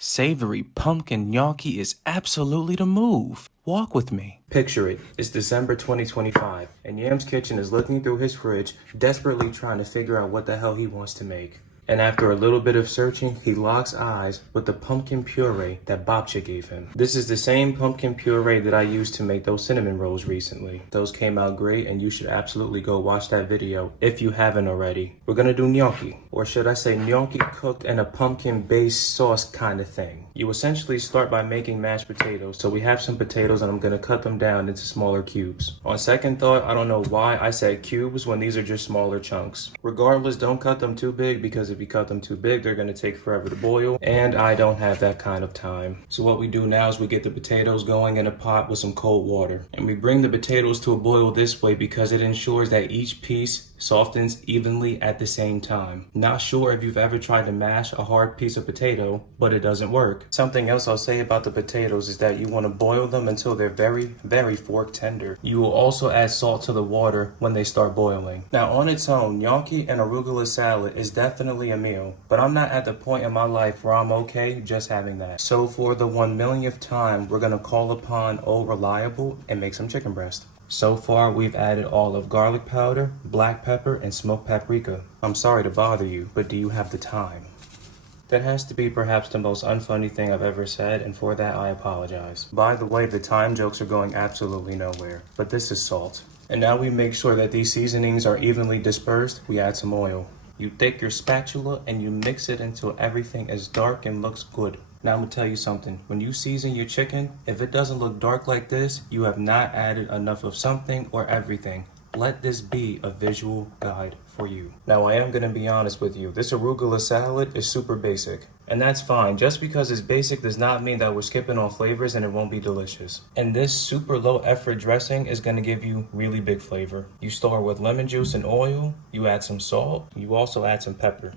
Savory pumpkin gnocchi is absolutely the move. Walk with me. Picture it. It's December 2025, and Yam's Kitchen is looking through his fridge, desperately trying to figure out what the hell he wants to make. And after a little bit of searching, he locks eyes with the pumpkin puree that Babcha gave him. This is the same pumpkin puree that I used to make those cinnamon rolls recently. Those came out great, and you should absolutely go watch that video if you haven't already. We're gonna do gnocchi, or should I say gnocchi cooked in a pumpkin-based sauce kind of thing. You essentially start by making mashed potatoes. So we have some potatoes, and I'm gonna cut them down into smaller cubes. On second thought, I don't know why I said cubes when these are just smaller chunks. Regardless, don't cut them too big, because if you cut them too big, they're gonna take forever to boil, and I don't have that kind of time. So what we do now is we get the potatoes going in a pot with some cold water, and we bring the potatoes to a boil this way because it ensures that each piece softens evenly at the same time. Not sure if you've ever tried to mash a hard piece of potato, but it doesn't work. Something else I'll say about the potatoes is that you want to boil them until they're very, very fork tender. You will also add salt to the water when they start boiling. Now on its own, gnocchi and arugula salad is definitely a meal, but I'm not at the point in my life where I'm okay just having that. So for the 1 millionth time, we're gonna call upon Old Reliable and make some chicken breast. So far, we've added all of garlic powder, black pepper, and smoked paprika. I'm sorry to bother you, but do you have the time? That has to be perhaps the most unfunny thing I've ever said, and for that I apologize. By the way, the time jokes are going absolutely nowhere, but this is salt. And now we make sure that these seasonings are evenly dispersed. We add some oil. You take your spatula and you mix it until everything is dark and looks good. Now I'm gonna tell you something. When you season your chicken, if it doesn't look dark like this, you have not added enough of something or everything. Let this be a visual guide for you. Now I am gonna be honest with you. This arugula salad is super basic. And that's fine. Just because it's basic does not mean that we're skipping on flavors and it won't be delicious. And this super low effort dressing is gonna give you really big flavor. You start with lemon juice and oil, you add some salt, you also add some pepper.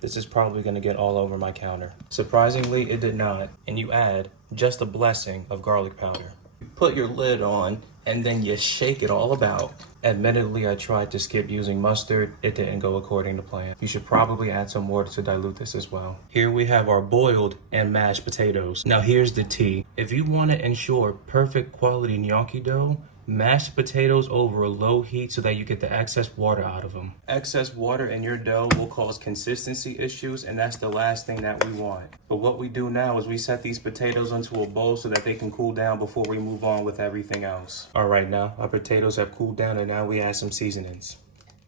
This is probably gonna get all over my counter. Surprisingly, it did not. And you add just a blessing of garlic powder. You put your lid on and then you shake it all about. Admittedly, I tried to skip using mustard. It didn't go according to plan. You should probably add some water to dilute this as well. Here we have our boiled and mashed potatoes. Now here's the tea. If you want to ensure perfect quality gnocchi dough, mash potatoes over a low heat so that you get the excess water out of them. Excess water in your dough will cause consistency issues, and that's the last thing that we want. But what we do now is we set these potatoes into a bowl so that they can cool down before we move on with everything else. All right, now our potatoes have cooled down, and now we add some seasonings.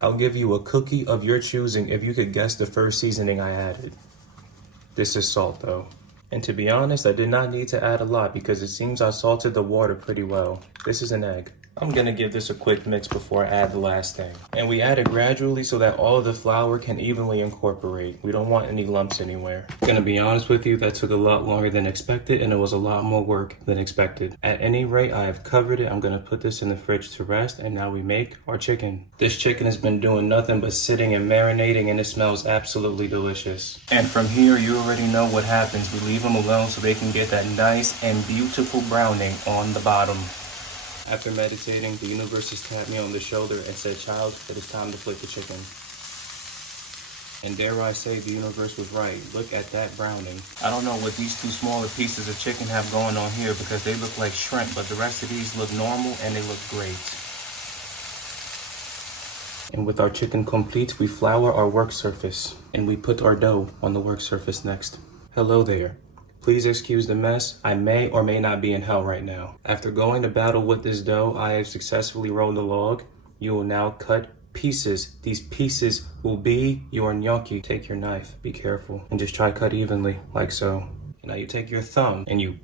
I'll give you a cookie of your choosing if you could guess the first seasoning I added. This is salt though. And to be honest, I did not need to add a lot because it seems I salted the water pretty well. This is an egg. I'm gonna give this a quick mix before I add the last thing. And we add it gradually so that all of the flour can evenly incorporate. We don't want any lumps anywhere. Gonna be honest with you, that took a lot longer than expected, and it was a lot more work than expected. At any rate, I have covered it. I'm gonna put this in the fridge to rest, and now we make our chicken. This chicken has been doing nothing but sitting and marinating, and it smells absolutely delicious. And from here, you already know what happens. We leave them alone so they can get that nice and beautiful browning on the bottom. After meditating, the universe has tapped me on the shoulder and said, "Child, it is time to flip the chicken." And dare I say, the universe was right. Look at that browning. I don't know what these two smaller pieces of chicken have going on here because they look like shrimp, but the rest of these look normal and they look great. And with our chicken complete, we flour our work surface and we put our dough on the work surface next. Hello there. Please excuse the mess. I may or may not be in hell right now. After going to battle with this dough, I have successfully rolled the log. You will now cut pieces. These pieces will be your gnocchi. Take your knife, be careful, and just try to cut evenly, like so. Now you take your thumb and you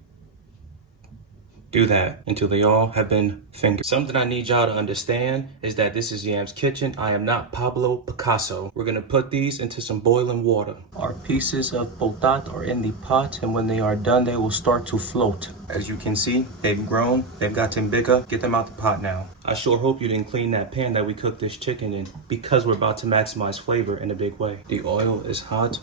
do that until they all have been fingered. Something I need y'all to understand is that this is Yam's Kitchen. I am not Pablo Picasso. We're gonna put these into some boiling water. Our pieces of potat are in the pot, and when they are done, they will start to float. As you can see, they've grown, they've gotten bigger. Get them out the pot now. I sure hope you didn't clean that pan that we cooked this chicken in because we're about to maximize flavor in a big way. The oil is hot.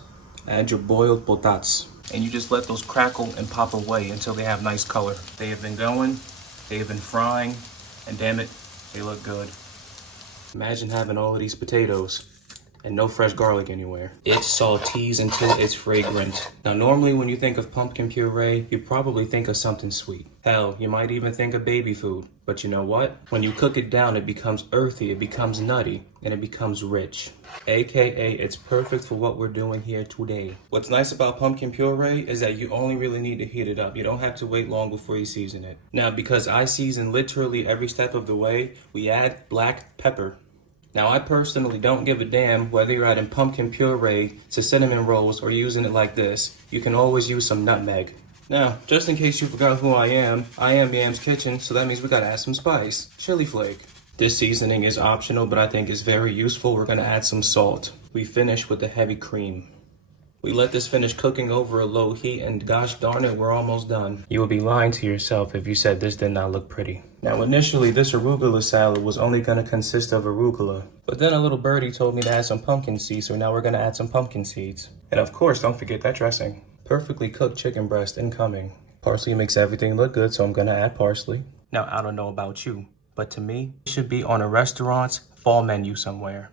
Add your boiled potats. And you just let those crackle and pop away until they have nice color. They have been going, they have been frying, and damn it, they look good. Imagine having all of these potatoes and no fresh garlic anywhere. It sautés until it's fragrant. Now, normally when you think of pumpkin puree, you probably think of something sweet. Hell, you might even think of baby food. But you know what? When you cook it down, it becomes earthy, it becomes nutty, and it becomes rich. AKA, it's perfect for what we're doing here today. What's nice about pumpkin puree is that you only really need to heat it up. You don't have to wait long before you season it. Now, because I season literally every step of the way, we add black pepper. Now, I personally don't give a damn whether you're adding pumpkin puree to cinnamon rolls or using it like this. You can always use some nutmeg. Now, just in case you forgot who I am Yam's Kitchen, so that means we gotta add some spice. Chili flake. This seasoning is optional, but I think it's very useful. We're gonna add some salt. We finish with the heavy cream. We let this finish cooking over a low heat, and gosh darn it, we're almost done. You would be lying to yourself if you said this did not look pretty. Now, initially, this arugula salad was only gonna consist of arugula, but then a little birdie told me to add some pumpkin seeds, so now we're gonna add some pumpkin seeds. And of course, don't forget that dressing. Perfectly cooked chicken breast incoming. Parsley makes everything look good, so I'm gonna add parsley. Now, I don't know about you, but to me, it should be on a restaurant's fall menu somewhere.